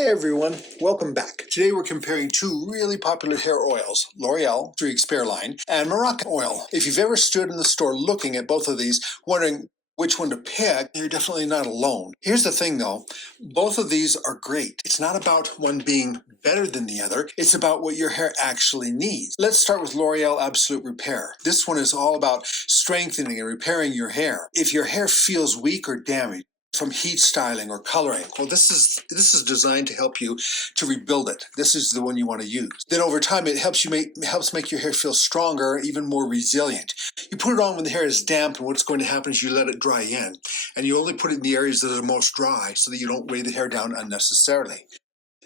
Hey everyone, welcome back. Today we're comparing two really popular hair oils, L'Oreal Three Expert line and Moroccan oil. If you've ever stood in the store looking at both of these, wondering which one to pick, you're definitely not alone. Here's the thing though, both of these are great. It's not about one being better than the other, it's about what your hair actually needs. Let's start with L'Oreal Absolut Repair. This one is all about strengthening and repairing your hair. If your hair feels weak or damaged from heat styling or coloring, well, this is designed to help you to rebuild it. This is the one you want to use. Then over time, it helps make your hair feel stronger, even more resilient. You put it on when the hair is damp, and what's going to happen is you let it dry in, and you only put it in the areas that are most dry, so that you don't weigh the hair down unnecessarily.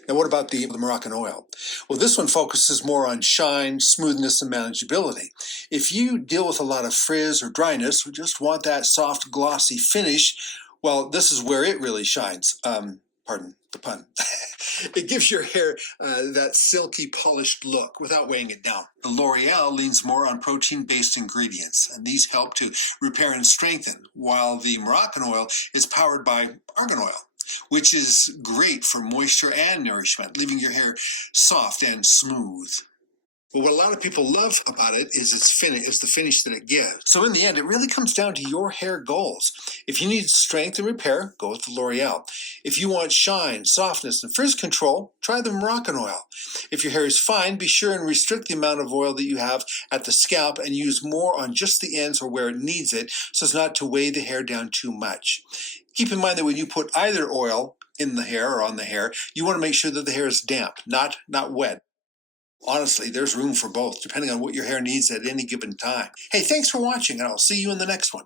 Now, what about the Moroccan oil? Well, this one focuses more on shine, smoothness, and manageability. If you deal with a lot of frizz or dryness, or just want that soft, glossy finish, well, this is where it really shines. Pardon the pun. It gives your hair that silky, polished look without weighing it down. The L'Oreal leans more on protein-based ingredients, and these help to repair and strengthen, while the Moroccan oil is powered by argan oil, which is great for moisture and nourishment, leaving your hair soft and smooth. But what a lot of people love about it is the finish that it gives. So in the end, it really comes down to your hair goals. If you need strength and repair, go with the L'Oreal. If you want shine, softness, and frizz control, try the Moroccan oil. If your hair is fine, be sure and restrict the amount of oil that you have at the scalp and use more on just the ends or where it needs it, so as not to weigh the hair down too much. Keep in mind that when you put either oil in the hair or on the hair, you want to make sure that the hair is damp, not wet. Honestly, there's room for both, depending on what your hair needs at any given time. Hey, thanks for watching, and I'll see you in the next one.